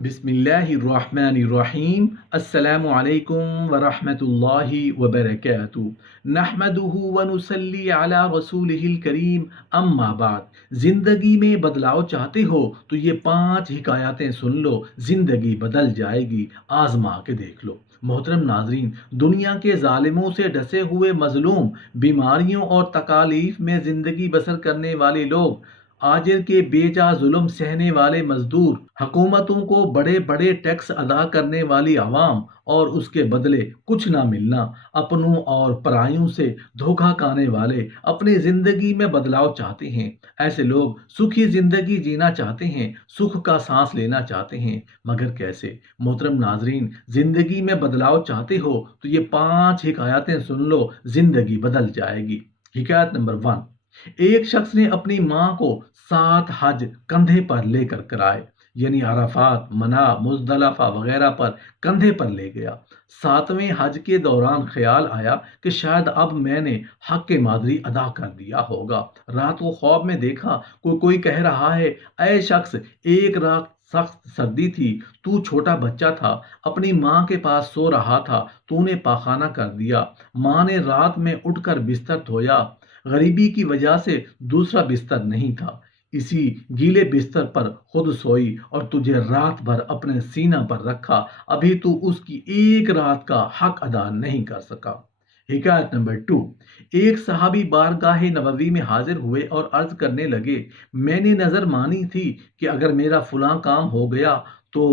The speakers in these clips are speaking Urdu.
بسم اللہ الرحمن الرحیم۔ السلام علیکم ورحمۃ اللہ وبرکاتہ۔ نحمدہ ونصلی علی رسولہ الکریم، اما بعد۔ زندگی میں بدلاؤ چاہتے ہو تو یہ 5 حکایتیں سن لو، زندگی بدل جائے گی، آزما کے دیکھ لو۔ محترم ناظرین، دنیا کے ظالموں سے ڈسے ہوئے مظلوم، بیماریوں اور تکالیف میں زندگی بسر کرنے والے لوگ، آجر کے بے جا ظلم سہنے والے مزدور، حکومتوں کو بڑے بڑے ٹیکس ادا کرنے والی عوام اور اس کے بدلے کچھ نہ ملنا، اپنوں اور پرائیوں سے دھوکہ کھانے والے اپنی زندگی میں بدلاؤ چاہتے ہیں۔ ایسے لوگ سکھی زندگی جینا چاہتے ہیں، سکھ کا سانس لینا چاہتے ہیں، مگر کیسے؟ محترم ناظرین، زندگی میں بدلاؤ چاہتے ہو تو یہ 5 حکایتیں سن لو، زندگی بدل جائے گی۔ حکایت نمبر 1۔ ایک شخص نے اپنی ماں کو 7 حج کندھے پر لے کر کرائے، یعنی عرفات، منا، مزدلفہ وغیرہ پر کندھے پر لے گیا۔ 7ویں حج کے دوران خیال آیا کہ شاید اب میں نے حق مادری ادا کر دیا ہوگا۔ رات کو خواب میں دیکھا کوئی کہہ رہا ہے، اے شخص، ایک رات سخت سردی تھی، تو چھوٹا بچہ تھا، اپنی ماں کے پاس سو رہا تھا، تو نے پاخانہ کر دیا، ماں نے رات میں اٹھ کر بستر دھویا، غریبی کی وجہ سے دوسرا بستر نہیں تھا، اسی گیلے بستر پر خود سوئی اور تجھے رات بھر اپنے سینہ پر رکھا، ابھی تو اس کی ایک رات کا حق ادا نہیں کر سکا۔ حکایت نمبر 2۔ ایک صحابی بارگاہ نبوی میں حاضر ہوئے اور عرض کرنے لگے، میں نے نظر مانی تھی کہ اگر میرا فلاں کام ہو گیا تو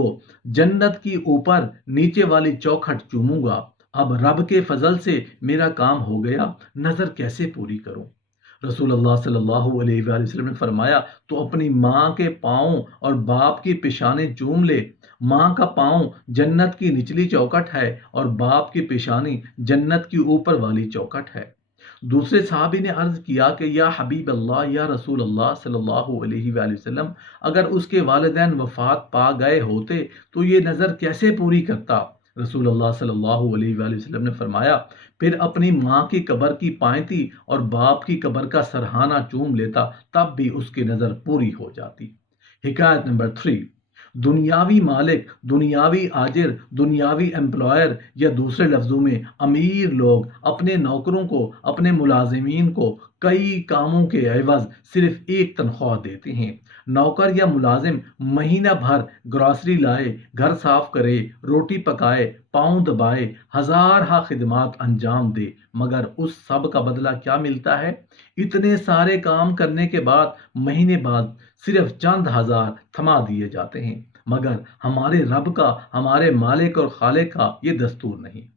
جنت کی اوپر نیچے والی چوکھٹ چوموں گا، اب رب کے فضل سے میرا کام ہو گیا، نظر کیسے پوری کروں؟ رسول اللہ صلی اللہ علیہ وآلہ وسلم نے فرمایا، تو اپنی ماں کے پاؤں اور باپ کی پیشانی چوم لے۔ ماں کا پاؤں جنت کی نچلی چوکٹ ہے اور باپ کی پیشانی جنت کی اوپر والی چوکٹ ہے۔ دوسرے صحابی نے عرض کیا کہ یا حبیب اللہ، یا رسول اللہ صلی اللہ علیہ وآلہ وسلم، اگر اس کے والدین وفات پا گئے ہوتے تو یہ نظر کیسے پوری کرتا؟ رسول اللہ صلی اللہ علیہ وآلہ وسلم نے فرمایا، پھر اپنی ماں کی قبر کی پائنتی اور باپ کی قبر کا سرہانہ چوم لیتا، تب بھی اس کی نظر پوری ہو جاتی۔ حکایت نمبر 3۔ دنیاوی مالک، دنیاوی آجر، دنیاوی امپلائر یا دوسرے لفظوں میں امیر لوگ اپنے نوکروں کو، اپنے ملازمین کو کئی کاموں کے عوض صرف ایک تنخواہ دیتے ہیں۔ نوکر یا ملازم مہینہ بھر گراسری لائے، گھر صاف کرے، روٹی پکائے، پاؤں دبائے، ہزارہ خدمات انجام دے، مگر اس سب کا بدلہ کیا ملتا ہے؟ اتنے سارے کام کرنے کے بعد مہینے بعد صرف چند ہزار تھما دیے جاتے ہیں، مگر ہمارے رب کا، ہمارے مالک اور خالق کا یہ دستور نہیں۔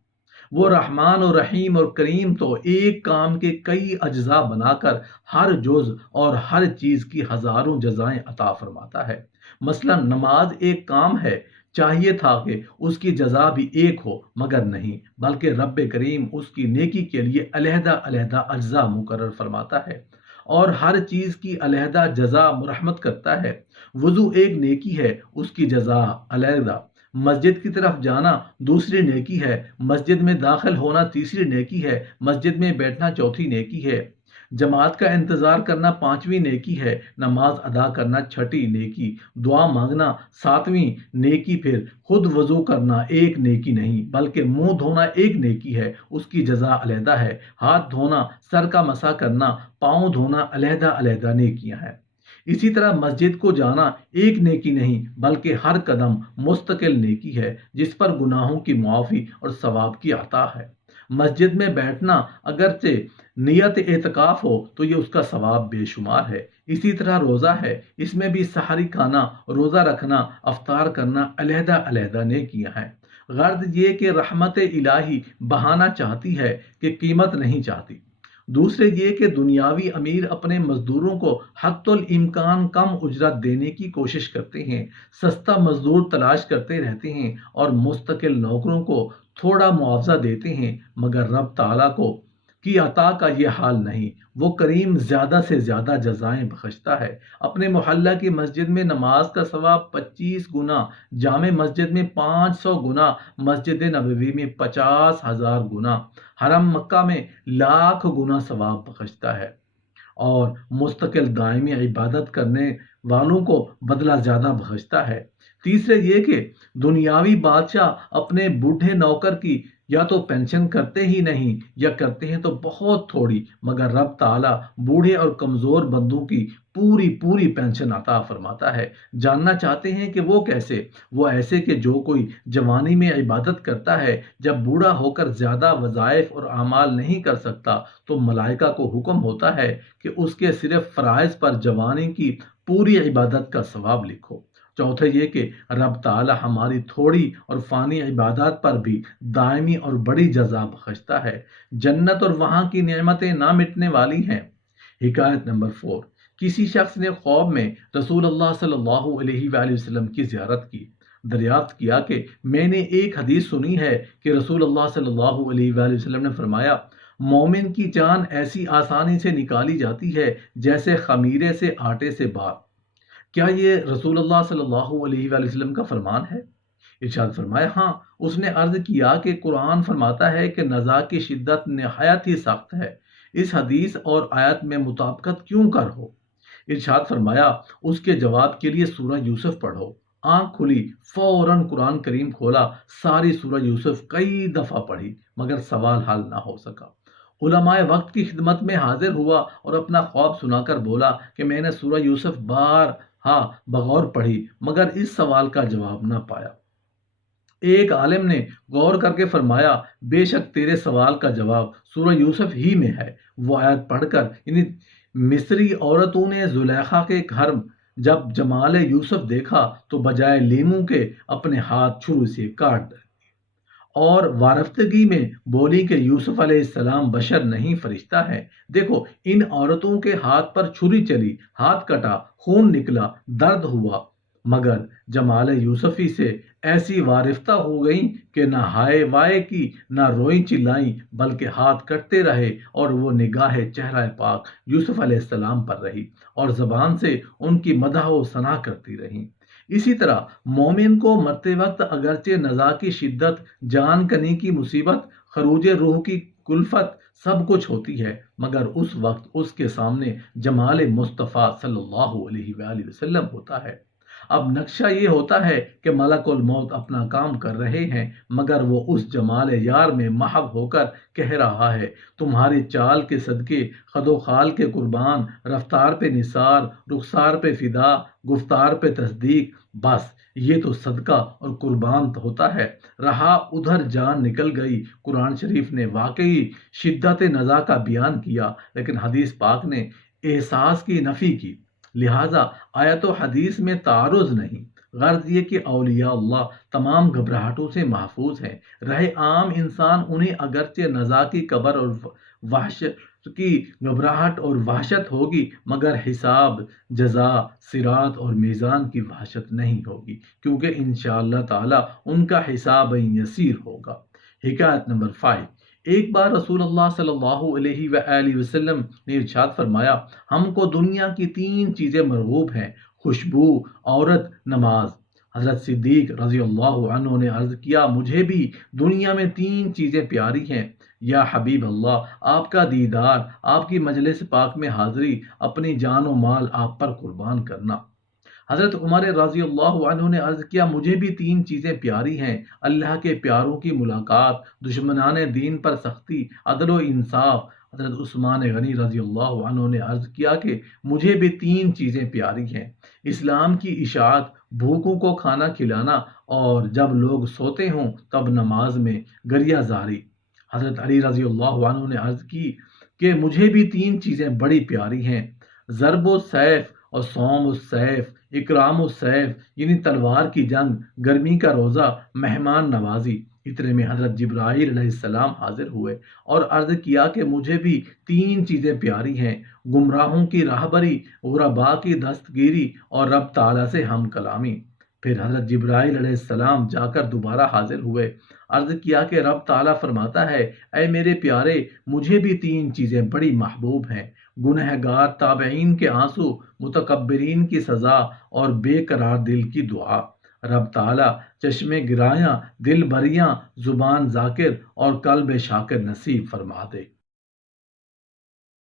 وہ رحمان اور رحیم اور کریم تو ایک کام کے کئی اجزاء بنا کر ہر جز اور ہر چیز کی ہزاروں جزائیں عطا فرماتا ہے۔ مثلا نماز ایک کام ہے، چاہیے تھا کہ اس کی جزا بھی ایک ہو، مگر نہیں، بلکہ رب کریم اس کی نیکی کے لیے علیحدہ علیحدہ اجزاء مقرر فرماتا ہے اور ہر چیز کی علیحدہ جزا مرحمت کرتا ہے۔ وضو ایک نیکی ہے، اس کی جزا علیحدہ۔ مسجد کی طرف جانا دوسری نیکی ہے، مسجد میں داخل ہونا تیسری نیکی ہے، مسجد میں بیٹھنا چوتھی نیکی ہے، جماعت کا انتظار کرنا 5ویں نیکی ہے، نماز ادا کرنا 6ٹھی نیکی، دعا مانگنا 7ویں نیکی، پھر خود وضو کرنا ایک نیکی نہیں بلکہ منہ دھونا ایک نیکی ہے، اس کی جزا علیحدہ ہے، ہاتھ دھونا، سر کا مسح کرنا، پاؤں دھونا علیحدہ علیحدہ نیکیاں ہیں۔ اسی طرح مسجد کو جانا ایک نیکی نہیں بلکہ ہر قدم مستقل نیکی ہے، جس پر گناہوں کی معافی اور ثواب کی عطا ہے۔ مسجد میں بیٹھنا اگرچہ نیت اعتکاف ہو تو یہ اس کا ثواب بے شمار ہے۔ اسی طرح روزہ ہے، اس میں بھی سحری کھانا، روزہ رکھنا، افطار کرنا علیحدہ علیحدہ نیکیاں ہیں۔ غرض یہ کہ رحمت الہی بہانا چاہتی ہے کہ قیمت نہیں چاہتی۔ دوسرے یہ کہ دنیاوی امیر اپنے مزدوروں کو حت الامکان کم اجرت دینے کی کوشش کرتے ہیں، سستا مزدور تلاش کرتے رہتے ہیں اور مستقل نوکروں کو تھوڑا معاوضہ دیتے ہیں، مگر رب تعالیٰ کی عطا کا یہ حال نہیں۔ وہ کریم زیادہ سے زیادہ جزائیں بخشتا ہے۔ اپنے محلہ کی مسجد میں نماز کا ثواب 25 گنا، جامع مسجد میں 500 گنا، مسجد نبوی میں 50,000 گنا، حرم مکہ میں 1,00,000 گنا ثواب بخشتا ہے۔ اور مستقل دائمی عبادت کرنے والوں کو بدلہ زیادہ بخشتا ہے۔ تیسرے یہ کہ دنیاوی بادشاہ اپنے بوڑھے نوکر کی یا تو پینشن کرتے ہی نہیں یا کرتے ہیں تو بہت تھوڑی، مگر رب تعالیٰ بوڑھے اور کمزور بندوں کی پوری پوری پینشن عطا فرماتا ہے۔ جاننا چاہتے ہیں کہ وہ کیسے؟ وہ ایسے کہ جو کوئی جوانی میں عبادت کرتا ہے، جب بوڑھا ہو کر زیادہ وظائف اور اعمال نہیں کر سکتا تو ملائکہ کو حکم ہوتا ہے کہ اس کے صرف فرائض پر جوانی کی پوری عبادت کا ثواب لکھو۔ چوتھا یہ کہ رب تعالی ہماری تھوڑی اور فانی عبادات پر بھی دائمی اور بڑی جزا بخشتا ہے۔ جنت اور وہاں کی نعمتیں نہ مٹنے والی ہیں۔ حکایت نمبر 4۔ کسی شخص نے خواب میں رسول اللہ صلی اللہ علیہ وآلہ وسلم کی زیارت کی۔ دریافت کیا کہ میں نے ایک حدیث سنی ہے کہ رسول اللہ صلی اللہ علیہ وآلہ وسلم نے فرمایا، مومن کی جان ایسی آسانی سے نکالی جاتی ہے جیسے خمیرے سے آٹے سے بار۔ کیا یہ رسول اللہ صلی اللہ علیہ وآلہ وسلم کا فرمان ہے؟ ارشاد فرمایا، ہاں۔ اس نے عرض کیا کہ قرآن فرماتا ہے کہ نزاع کی شدت نہایت ہی سخت ہے، اس حدیث اور آیت میں مطابقت کیوں کر ہو؟ ارشاد فرمایا، اس کے جواب کے لیے سورہ یوسف پڑھو۔ آنکھ کھلی، فوراً قرآن کریم کھولا، ساری سورہ یوسف کئی دفعہ پڑھی، مگر سوال حل نہ ہو سکا۔ علماء وقت کی خدمت میں حاضر ہوا اور اپنا خواب سنا کر بولا کہ میں نے سورہ یوسف ہاں بغور پڑھی مگر اس سوال کا جواب نہ پایا۔ ایک عالم نے غور کر کے فرمایا، بے شک تیرے سوال کا جواب سورہ یوسف ہی میں ہے۔ وہ آیت پڑھ کر یعنی مصری عورتوں نے زلیخا کے گھر جب جمال یوسف دیکھا تو بجائے لیموں کے اپنے ہاتھ چھری سے کاٹ دے اور وارفتگی میں بولی کہ یوسف علیہ السلام بشر نہیں فرشتہ ہے۔ دیکھو، ان عورتوں کے ہاتھ پر چھری چلی، ہاتھ کٹا، خون نکلا، درد ہوا، مگر جمال یوسفی سے ایسی وارفتہ ہو گئیں کہ نہ ہائے وائے کی، نہ روئیں چلائیں، بلکہ ہاتھ کٹتے رہے اور وہ نگاہ چہرہ پاک یوسف علیہ السلام پر رہی اور زبان سے ان کی مدح و ثنا کرتی رہیں۔ اسی طرح مومن کو مرتے وقت اگرچہ نزاع کی شدت، جان کنی کی مصیبت، خروج روح کی کلفت سب کچھ ہوتی ہے، مگر اس وقت اس کے سامنے جمال مصطفیٰ صلی اللہ علیہ وآلہ وسلم ہوتا ہے۔ اب نقشہ یہ ہوتا ہے کہ ملک الموت اپنا کام کر رہے ہیں، مگر وہ اس جمال یار میں محو ہو کر کہہ رہا ہے، تمہاری چال کے صدقے، خد و خال کے قربان، رفتار پہ نثار، رخسار پہ فدا، گفتار پہ تصدیق، بس یہ تو صدقہ اور قربان ہوتا ہے۔ رہا ادھر جان نکل گئی۔ قرآن شریف نے واقعی شدت نزاع کا بیان کیا، لیکن حدیث پاک نے احساس کی نفی کی، لہٰذا آیت و حدیث میں تعارض نہیں۔ غرض یہ کہ اولیاء اللہ تمام گھبراہٹوں سے محفوظ ہیں۔ رہے عام انسان انہیں اگرچہ نزاع کی قبر اور وحشت کی گھبراہٹ اور وحشت ہوگی، مگر حساب، جزا، صراط اور میزان کی وحشت نہیں ہوگی، کیونکہ انشاءاللہ تعالی ان کا حساب یسیر ہوگا۔ حکایت نمبر 5۔ ایک بار رسول اللہ صلی اللہ علیہ وآلہ وسلم نے ارشاد فرمایا، ہم کو دنیا کی 3 چیزیں مرغوب ہیں، خوشبو، عورت، نماز۔ حضرت صدیق رضی اللہ عنہ نے عرض کیا، مجھے بھی دنیا میں 3 چیزیں پیاری ہیں یا حبیب اللہ، آپ کا دیدار، آپ کی مجلس پاک میں حاضری، اپنی جان و مال آپ پر قربان کرنا۔ حضرت عمر رضی اللہ عنہ نے عرض کیا، مجھے بھی 3 چیزیں پیاری ہیں، اللہ کے پیاروں کی ملاقات، دشمنان دین پر سختی، عدل و انصاف۔ حضرت عثمان غنی رضی اللہ عنہ نے عرض کیا کہ مجھے بھی 3 چیزیں پیاری ہیں، اسلام کی اشاعت، بھوکوں کو کھانا کھلانا، اور جب لوگ سوتے ہوں تب نماز میں گریہ زاری۔ حضرت علی رضی اللہ عنہ نے عرض کی کہ مجھے بھی 3 چیزیں بڑی پیاری ہیں، ضرب السیف اور صوم السیف، اکرام السیف یعنی تلوار کی جنگ، گرمی کا روزہ، مہمان نوازی۔ اتنے میں حضرت جبرائیل علیہ السلام حاضر ہوئے اور عرض کیا کہ مجھے بھی 3 چیزیں پیاری ہیں، گمراہوں کی راہبری، غرباء کی دستگیری اور رب تعالیٰ سے ہم کلامی۔ پھر حضرت جبرائیل علیہ السلام جا کر دوبارہ حاضر ہوئے، عرض کیا کہ رب تعالیٰ فرماتا ہے، اے میرے پیارے، مجھے بھی 3 چیزیں بڑی محبوب ہیں، گنہگار تابعین کے آنسو، متکبرین کی سزا اور بے قرار دل کی دعا۔ رب تعالیٰ چشم گرایاں، دل بریاں، زبان ذاکر اور قلب شاکر نصیب فرما دے۔